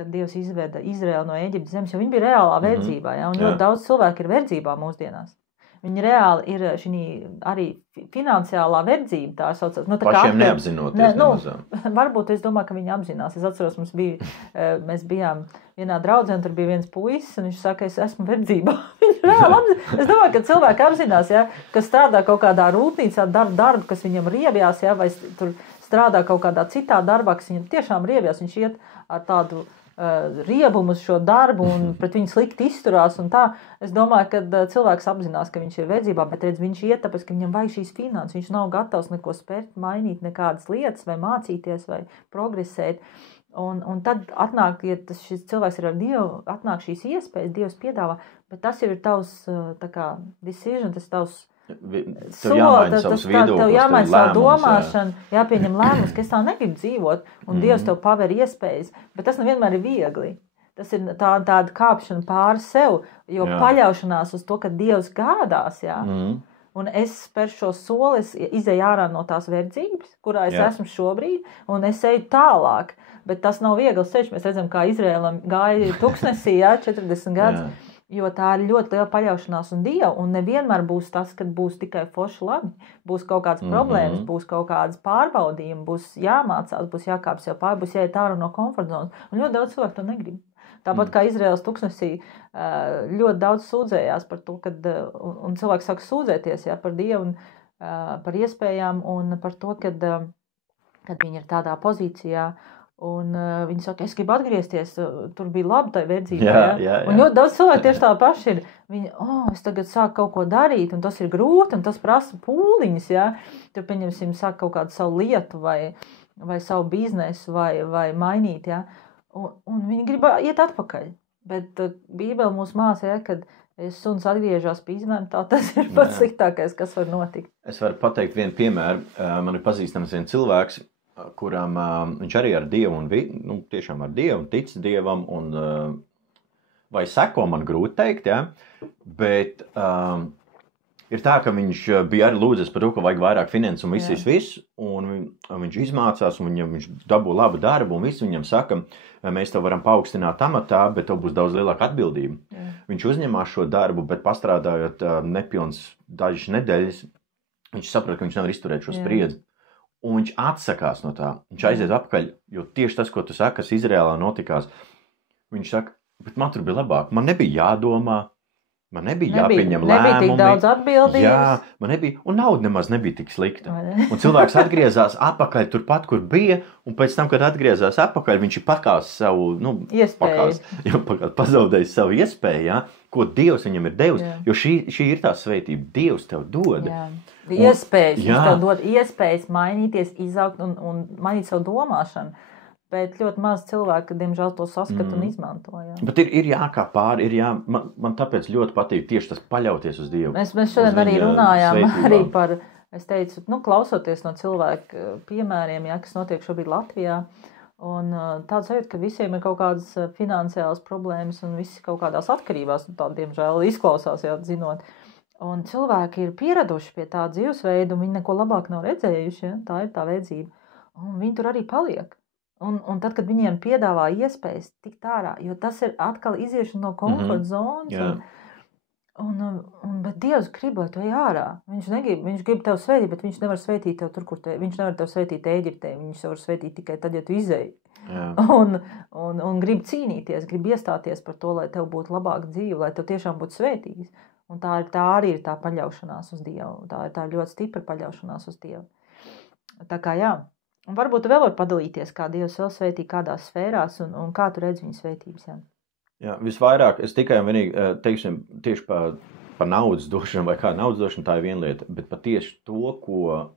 kad Dievs izveda Izraēlu no Eģiptes zemes, jo viņi bija reālā verdzībā. Ja? Un ļoti daudz cilvēku ir verdzībā mūsdienās. Viņi reāli ir šī arī finansiālā verdzība, tā saucās. Tā pašiem neapzinoties. Varbūt es domāju, ka viņi apzinās. Es atceros, mēs bijām vienā draudzē, un tur bija viens puisis, un viņš saka, es esmu verdzībā. Es domāju, ka cilvēki apzinās, ja, kas strādā kaut kādā rūpnīcā, darbu, kas viņam riebjās, ja, vai tur strādā kaut kādā citā darbā, kas viņam tiešām riebjās. Viņš iet ar tādu riebumu uz šo darbu un pret viņu slikti izturās un tā. Es domāju, ka cilvēks apzinās, ka viņš ir verdzībā, bet redz, viņš iet tāpēc, ka viņam vajag šīs finanses. Viņš nav gatavs neko spērt, mainīt nekādas lietas vai mācīties vai progresēt. Un tad atnāk, ja šis cilvēks ir ar Dievu, atnāk šīs iespējas, Dievs piedāvā, bet tas ir tavs tā kā decision, tas tavs tev jāmaina savs viedoklis, tev jāmaina savu domāšanu, jāpieņem lēmums, ka es tā negribu dzīvot, un Dievs tev paver iespējas, bet tas nevienmēr ir viegli. Tas ir tāda kāpšana pāri sev, jo paļaušanās uz to, ka Dievs gādās, jā. Un es spēr šo soli, es izēju ārā no tās verdzības, kurā es esmu šobrīd, un es eju tālāk. Bet tas nav viegls ceļš. Mēs redzam, kā Izraēlam gāja tuksnesī, 40 gadus. Jo tā ir ļoti liela paļaušanās un Dievu, un nevienmēr būs tas, kad būs tikai forši labi. Būs kaut kādas problēmas, būs kaut kādas pārbaudījumi, būs jāmācās, būs jākāp sev pāri, būs jāiet ārā no komfortzonas. Un ļoti daudz cilvēku to negrib. Tāpat kā Izraēlas tuksnesī ļoti daudz sūdzējās par to, un cilvēki saka sūdzēties par Dievu un par iespējām un par to, kad viņi ir tādā pozīcijā. Un viņi saka, es gribu atgriezties, tur bija labi tai verdzībā. Jā. Un ļoti daudz cilvēku tieši tā paši ir. Viņi, es tagad sāku kaut ko darīt, un tas ir grūti, un tas prasa pūliņas. Ja? Tur, pieņemsim, sāk kaut kādu savu lietu vai savu biznesu vai mainīt. Ja? Un viņi grib iet atpakaļ. Bet Bībele mūs māca, kad suns atgriežas pie izmēm, tas ir pats sliktākais, kas var notikt. Es varu pateikt vienu piemēru. Man ir pazīstams viens cilvēks, kuram viņš arī ar Dievu un tiešām ar Dievu un tic Dievam un vai seko, man grūti teikt, ja? Bet ir tā, ka viņš bija arī lūdzis par to, ka vajag vairāk finanses un viss, un viņš izmācās un viņš dabū labu darbu un viss viņam saka, mēs tev varam paaugstināt amatā, bet tev būs daudz lielāka atbildība. Jā. Viņš uzņemās šo darbu, bet pastrādājot nepilns dažas nedēļas, viņš saprot, ka viņš nevar izturēt šo spriedzi. Un viņš atsakās no tā. Viņš aiziet apakaļ, jo tieši tas, ko tu saki, kas Izrēlā notikās, viņš saka, bet man tur bija labāk. Man nebija jādomā, man nebija jāpieņem lēmumi. Nebija tik daudz atbildības. Jā, man nebija, un nauda nemaz nebija tik slikta. Un cilvēks atgriezās apakaļ turpat, kur bija, un pēc tam, kad atgriezās apakaļ, viņš ir pakās savu, iespēju. Pazaudējis savu iespēju, ja, ko Dievs viņam ir devis, Jā. jo šī ir tā svētība, Dievs tev dod. Jā. Iespējas, jā. viņš tev dod iespējas mainīties, izaugt un mainīt savu domāšanu. Bet ļoti maz cilvēku, diemžēl, to saskata un izmanto. Jā. Bet ir jākā pāri, man tāpēc ļoti patīk tieši tas paļauties uz Dievu. Mēs šodien arī runājām arī par, es teicu, klausoties no cilvēku piemēriem, jā, kas notiek šobrīd Latvijā. Un tāds sajūta, ka visiem ir kaut kādas finansiālas problēmas un visi kaut kādās atkarībās, tā diemžēl izklausās, jā, zinot. Un cilvēki ir pieraduši pie tā dzīvesveida, un viņi neko labāk nav redzējuši, ja? Tā ir tā veidzība. Un viņi tur arī paliek. Un tad, kad viņiem piedāvā iespējas tikt ārā, jo tas ir atkal iziešana no komforta zonas. Bet Dievs grib, lai tu ej ārā. Viņš grib tev svētīt, bet viņš nevar svētīt tev tur, kur viņš nevar tev svētīt Ēģiptē. Viņš var svētīt tikai tad, ja tu izēji. Un grib cīnīties, grib iestāties par to, lai tev būtu labāka dzīve, lai tev tiešām būtu svētīgs. Un tā arī ir tā paļaušanās uz Dievu. Tā ir tā ļoti stipra paļaušanās uz Dievu. Tā kā jā. Un varbūt tu vēl var padalīties, kā Dievs vēl svētī kādās sfērās un kā tu redzi viņa svētības. Jā, visvairāk es tikai un vienīgi teiksim tieši par naudas došanu vai kā naudas došana, tā ir viena lieta, bet patieši to, ko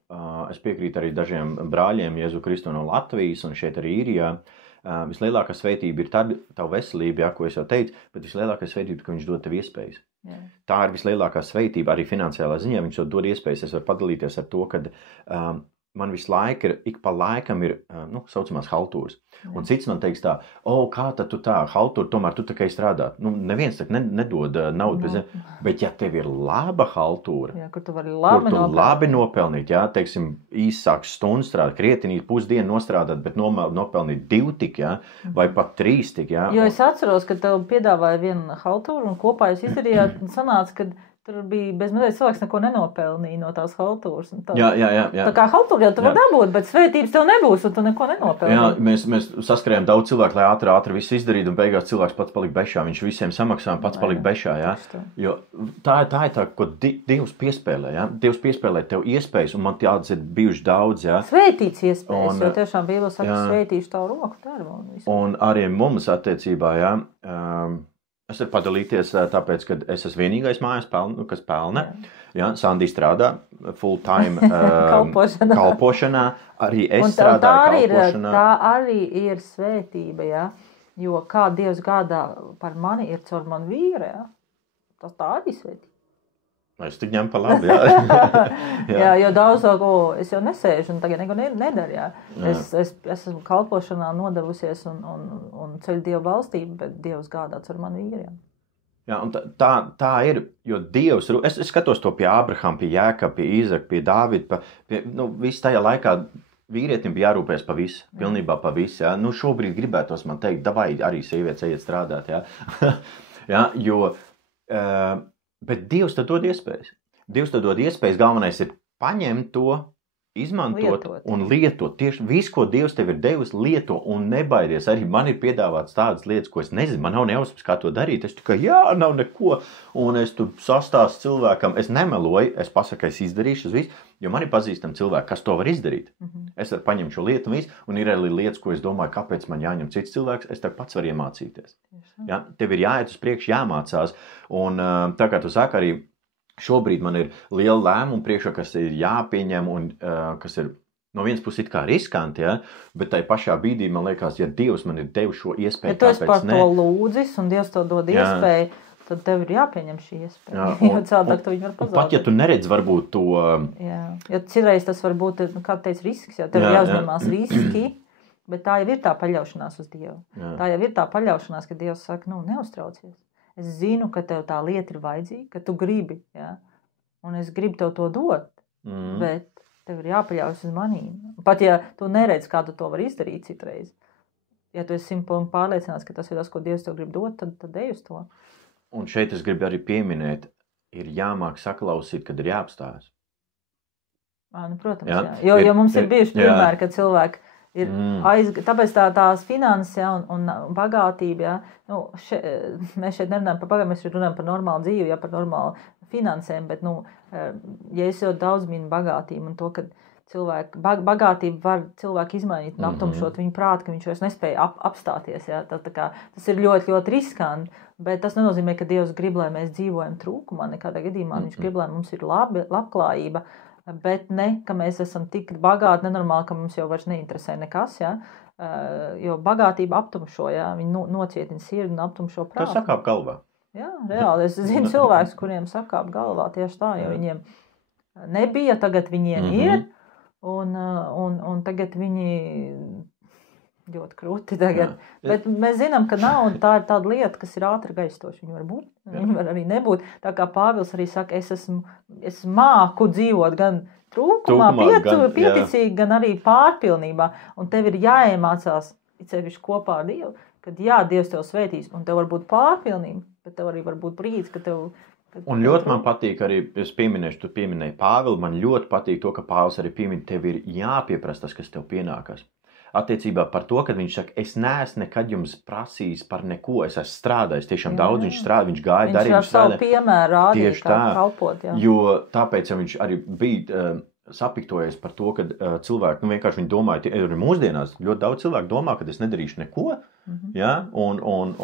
es piekrītu arī dažiem brāļiem Jēzu Kristu no Latvijas un šeit arī Īrijā, vislielākā svētība ir tavu veselību, jā, ko es jau teicu, bet vislielākā svētība, ka viņš dod tev iespējas. Jā. Tā ir vislielākā svētība, arī finansiālā ziņā viņš dod iespējas. Es varu padalīties ar to, ka man visu laiku ik pa laikam ir, saucamās haltūras. Un cits man teiks tā, kā tad tu tā, haltūra, tomēr tu tikai strādā. Neviens tak nedod naudu, bet ja tev ir laba haltūra, jā, kur tu vari labi nopelnīt, jā, teiksim, īsāks stundu strādāt, krietinīt pusdienu nostrādāt, bet nopelnīt 2 tik, jā, vai pat 3 tik, jā. Jo es atceros, ka tev piedāvāja vienu haltūru un kopā jūs izdarījāt un sanāca, ka tur bija bezmazliet cilvēks neko nenopelnīja no tās haltūras. Jā. Tā kā haltūra jau tu var dabūt, bet svētības tev nebūs, un tu neko nenopelnīji. Jā, mēs saskarējām daudz cilvēku, lai ātri visu izdarītu, un beigās cilvēks pats palika bešā. Viņš visiem samaksā un pats palika bešā, jā. Jo tā ir tā, ko Dievs piespēlē, jā. Dievs piespēlē tev iespējas, un man tādas ir bijuši daudz, jā. Svētīts iespējas, jo tiešām Bībele saka, svētīšu tavu roku darbu. Un arī mums attiecībā, jā, es varu padalīties, tāpēc, ka es esmu vienīgais mājās, kas pelna. Ja, Sandī strādā full-time kalpošanā. Arī es strādāju kalpošanā. Tā arī ir svētība, ja? Jo kā Dievs gādā par mani ir caur manu vīru. Ja? Tas tā arī svētība. Es tik ņemu pa labi, jā. Jā, jo daudz es jau nesēžu un tagad neko nedaru, jā. Es esmu kalpošanā nodevusies un ceļu Dievu valstību, bet Dievs gādā ar manu vīru, jā. Jā, un tā ir, jo Dievs, es skatos to pie Ābrahama, pie Jēkaba, pie Īzaka, pie Dāvida, visu tajā laikā vīrietim bija jārūpēs pa visu, pilnībā pa visu, jā. Šobrīd gribētos man teikt, davai arī sievietes ejiet strādāt, jā. Jā, jo... Bet Dievs tev dod iespējas. Dievs tev dod iespējas, galvenais ir paņemt to, izmantot un lietot. Tieši visu, ko Dievs tev ir devis, lieto un nebaidies. Arī man ir piedāvāts tādas lietas, ko es nezinu. Man nav nejausmas, kā to darīt. Es tikai, nav neko. Un es tur sastāstu cilvēkam. Es nemeloju, es pasaku, es izdarīšu uz visu, jo man ir pazīstami cilvēki, kas to var izdarīt. Es varu paņemt šo lietu un visu, un ir arī lietas, ko es domāju, kāpēc man jāņem cits cilvēks, es tak pats varu iemācīties. Ja? Tev ir jāiet uz priekšu, jāmācās. Un tā kā tu saki arī, šobrīd man ir liela lēmuma priekšā, kas ir jāpieņem un kas ir no vienas puses it kā riskanti, ja? Bet tai pašā brīdī man liekas, ja Dievs man ir devis šo iespēju, ja tu esi par to lūdzis un Dievs to dod iespēju, tad tev ir jāpieņem šī iespēja. Jo cēlāk tu viņu var pazaudēt. Pat ja tu neredz varbūt to... Jā, jo citreiz tas var būt, kā teic, risks, ja tev ir jāuzņemās riski, bet tā jau ir tā paļaušanās uz Dievu. Tā jau ir tā paļaušanās, ka Dievs saka, neuztraucies. Es zinu, ka tev tā lieta ir vajadzīga, ka tu gribi, ja? Un es gribu tev to dot, bet tev ir jāpaļaujas uz manīm. Pat ja tu neredz, kā tu to var izdarīt citreiz. Ja tu esi 100% pārliecināts, ka tas ir tas, ko Dievs tev grib dot, tad ej uz to. Un šeit es gribu arī pieminēt, ir jāmāk saklausīt, kad ir jāapstājas. Protams, jā. Jo mums ir bijuši piemēri, kad cilvēki ir tāpēc tās finanses, ja, un bagātība, ja, mēs šeit nerunājam par bagātību, mēs šeit runājam par normālu dzīvi, ja, par normālu finansēm, bet, ja es jau daudz minu bagātību un to, ka bagātība var cilvēku izmainīt un aptumšot viņu prātu, ka viņš vairs nespēja apstāties. Jā. Tas ir ļoti, ļoti riskanti, bet tas nenozīmē, ka Dievs grib, lai mēs dzīvojam trūkumā. Nekādā gadījumā viņš grib, lai mums ir labklājība, bet ne, ka mēs esam tik bagāti, nenormāli, ka mums jau vairs neinteresē nekas. Jā. Jo bagātība aptumšo, jā. Viņi nocietina sirdi un aptumšo prātu. Tas sakāp galvā. Jā, reāli. Es zinu cilvēkus, kuriem sakāp galvā tieši tā, jo viņiem nebija, tagad viņiem ir, un tagad viņi ļoti krūti tagad. Bet mēs zinām, ka nauda tā ir tāda lieta, kas ir ātri gaistoša. Viņa var būt, viņa var arī nebūt. Tā kā Pāvils arī saka, es māku dzīvot gan trūkumā, pieticīgi, gan arī pārpilnībā. Un tev ir jāiemācās, sevišķi kopā ar Dievu, kad jā, Dievs tev svētīs, un tev var būt pārpilnība, bet tev arī var būt brīdis, ka tev... Un ļoti man patīk arī, es pieminēšu, tu pieminēji Pāvilu, man ļoti patīk to, ka Pāvils arī piemin, tev ir jāpieprasa tas, kas tev pienākas. Attiecībā par to, kad viņš saka, es neesmu nekad jums prasījis par neko, es esmu strādājis, tiešām daudz viņš strādā, viņš gāja, darīja, viņš strādā. Viņš ar savu piemēru rādīja, kā kalpot. Jā. Jo tāpēc viņš arī bija sapiktojies par to, ka cilvēki, vienkārši viņi domāja, arī mūsdienās ļoti daudz cilvēku domā, ka es nedarīšu neko, ja? un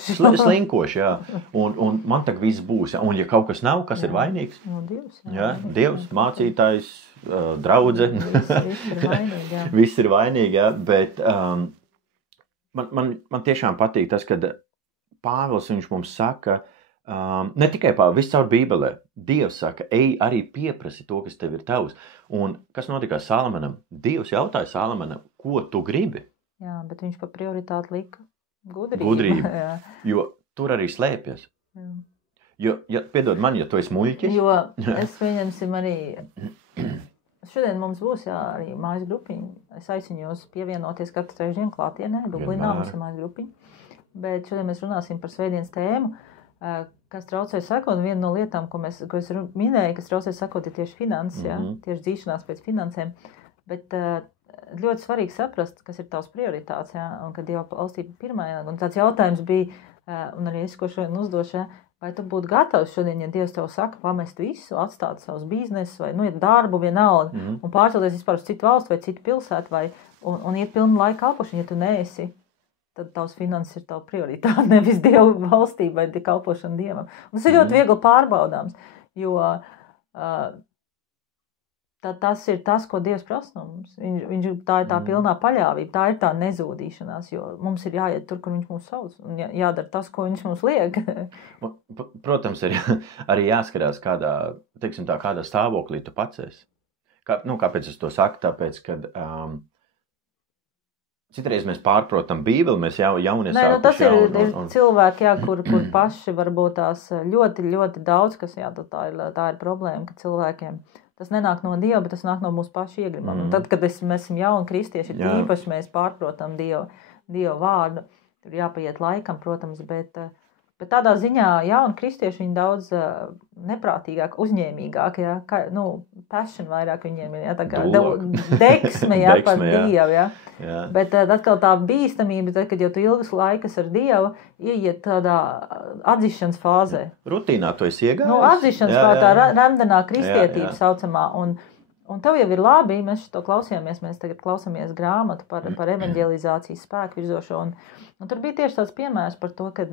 Slinkoši, jā. Un man tagad viss būs, ja? Un ja kaut kas nav, kas ir vainīgs? No Dievs, ja? Dievs, mācītājs, draudze. Viss ir vainīgi, jā. Bet man tiešām patīk tas, kad Pāvils viņš mums saka, ne tikai viss caur Bībelē. Dievs saka, ej arī pieprasi to, kas tev ir tavs. Un kas notikās Salamanam? Dievs jautāja Salamanam, ko tu gribi? Jā, bet viņš pa prioritāti lika gudrību. Jo tur arī slēpjas. Jo, piedod man, ja tu esi muļķis. Jo es pieņemsim arī... Šodien mums būs arī mājas grupiņa. Es aicinu jūs pievienoties katru trešdienu klātienē. Dublinā mums ir mājas grupiņa. Bet šodien mēs runāsim par svētdienas tēmu, kas traucē sekot. Viena no lietām, ko es minēju, kas traucē sekot, ir tieši finanses, tieši dzīšanās pēc finansēm. Bet ļoti svarīgi saprast, kas ir tavs prioritāts, un kad Dieva valstība pirmajā. Un tāds jautājums bija, un arī es, ko šodien uzdošu, vai tu būtu gatavs šodien, ja Dievs tev saka, pamest visu, atstāt savus biznesus vai darbu vienalga, un pārcelties vispār uz citu valstu vai citu pilsētu, un iet pilnu laiku kalpošanu, ja tu neesi, tad tavs finanses ir tava prioritāte, nevis Dieva valstība vai kalpošana Dievam. Un tas ir ļoti viegli pārbaudāms, jo tas ir tas, ko Dievs prasa no mums. Tā ir tā pilnā paļāvība, tā ir tā nezūdīšanās, jo mums ir jāiet tur, kur viņš mūs sauc, un jādara tas, ko viņš mums liek. Protams, arī jāskarās kādā stāvoklī tu pats esi. Kāpēc es to saku? Tāpēc, kad citreiz mēs pārprotam Bībeli, mēs jaunie sākuši. Tas ir cilvēki, kur paši varbūt tās ļoti, ļoti daudz, kas tā ir problēma, ka cilvēkiem tas nenāk no Dieva, bet tas nāk no mūsu pašu iegribām. Tad, kad mēs esam jauni kristieši, īpaši mēs pārprotam Dieva vārdu, tur jāpaiet laikam, protams, bet tādā ziņā jauni kristieši viņi daudz neprātīgāk, uzņēmīgāk, passion vairāk viņiem ir, tā kā deksme, par Dievu, Bet atkal tā bīstamība, tad, kad jau tu ilgas laikas ar Dievu, ieiet tādā atzīšanas fāzē. Rutīnā tu esi iegājis? Atzīšanas fāzē, tā remdenā kristietība saucamā, un tev jau ir labi, mēs to klausījāmies, mēs tagad klausamies grāmatu par evanģelizācijas spēku virzošo, un tur bija tieši tāds piemērs par to, kad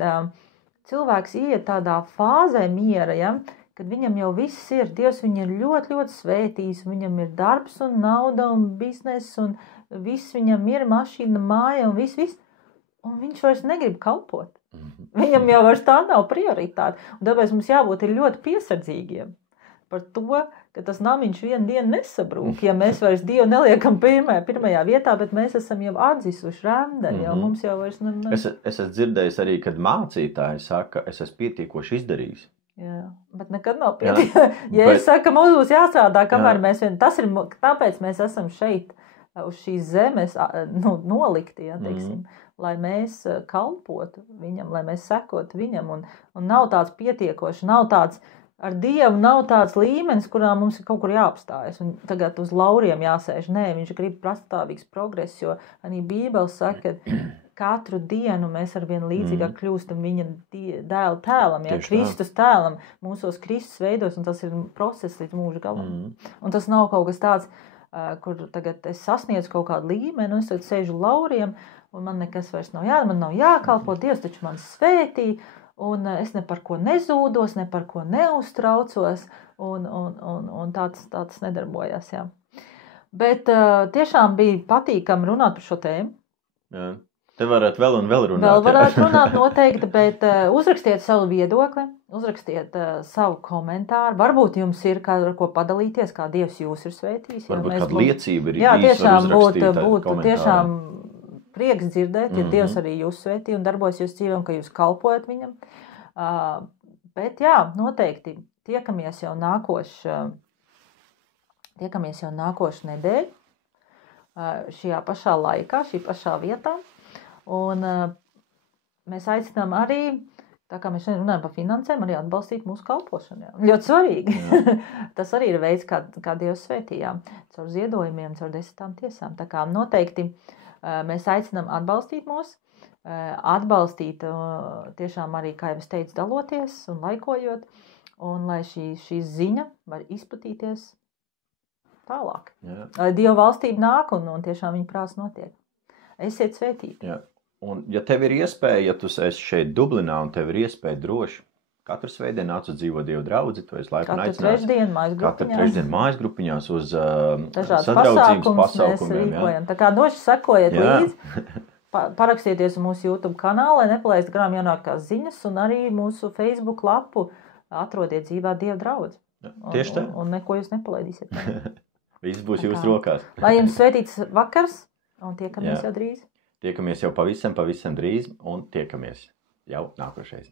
cilvēks iet tādā fāzē miera, kad viņam jau viss ir, Dievs viņu ir ļoti, ļoti svētījis, viņam ir darbs un nauda un biznes un viss viņam ir, mašīna, māja un viss, un viņš vairs negrib kalpot. Viņam jau vairs tā nav prioritāte, un tāpēc mums jābūt ir ļoti piesardzīgiem par to, ka tas namiņš vienu dienu nesabrūk, ja mēs vairs Dievu neliekam pirmajā vietā, bet mēs esam jau atzisuši remdeni, jau mums jau vairs Es esmu dzirdējis arī, kad mācītāji saka, es esmu pietiekoši izdarījis. Jā, bet nekad nav pietiekoši. Es saku, ka mums būs jāstrādā, kamēr mēs tāpēc mēs esam šeit, uz šīs zemes nolikti, teiksim, lai mēs kalpotu viņam, lai mēs sekotu viņam, un nav tāds pietiekoši, nav tāds, ar Dievu nav tāds līmenis, kurā mums ir kaut kur jāapstājas, un tagad uz lauriem jāsēž. Nē, viņš grib pastāvīgs progress, jo arī Bībele saka, ka katru dienu mēs arvien līdzīgāk kļūstam viņa dēla tēlam, Kristus tēlam, mūsos Kristus veidos, un tas ir process līdz mūža galam. Un tas nav kaut kas tāds, kur tagad es sasniedzu kaut kādu līmeni, un es tagad sēžu lauriem, un man nekas vairs nav man nav jākalpo, Dievs taču man svētī, un es ne par ko nezūdos, ne par ko neuztraucos, un tāds nedarbojas, jā. Bet tiešām bija patīkami runāt par šo tēmu. Jā. Te varētu vēl un vēl runāt. Vēl varētu runāt noteikti, bet uzrakstiet savu viedokli, uzrakstiet savu komentāru. Varbūt jums ir ar ko padalīties, kā Dievs jūs ir svētījis. Varbūt kāda liecība ir jā, bijis, tiešām būtu tiešām prieks dzirdēt, ja Dievs arī jūs svētī un darbojas jūs dzīvē un ka jūs kalpojat viņam. Bet jā, noteikti tiekamies jau nākošu nedēļu, šajā pašā laikā, šī pašā vietā. Un mēs aicinām arī, tā kā mēs šodien runājam par finansēm, arī atbalstīt mūsu kalpošanu. Jā. Ļoti svarīgi. Tas arī ir veids, kā Dievs svētījām, caur ziedojumiem, caur 10 tiesām. Tā kā noteikti mēs aicinām atbalstīt mūs, atbalstīt tiešām arī, kā jau es teicu, daloties un laikojot, un lai šī ziņa var izplatīties tālāk. Lai Dieva valstība nāk un tiešām viņa prāts notiek. Esiet svētīti. Jā. Un ja tev ir iespēja, ja tu esi šeit Dublinā un tev ir iespēja droši, katru svētdienu nāc uz dzīvo Dievu draudzi, to es laikam aicināšu. Katru trešdienu mājas grupiņās uz sadraudzības pasākumiem. Tā kā noši sekojiet līdzi, parakstieties uz mūsu YouTube kanālu, lai nepalaist garām jaunākās ziņas, un arī mūsu Facebook lapu atrodiet dzīvā Dieva draudzi. Tieši tā. Un neko jūs nepalaidīsiet. Viss būs jūsu rokās. Lai jums svētīts vakars, un tiekamies jau drīz. Tiekamies jau pavisam drīz, un tiekamies jau nākošais.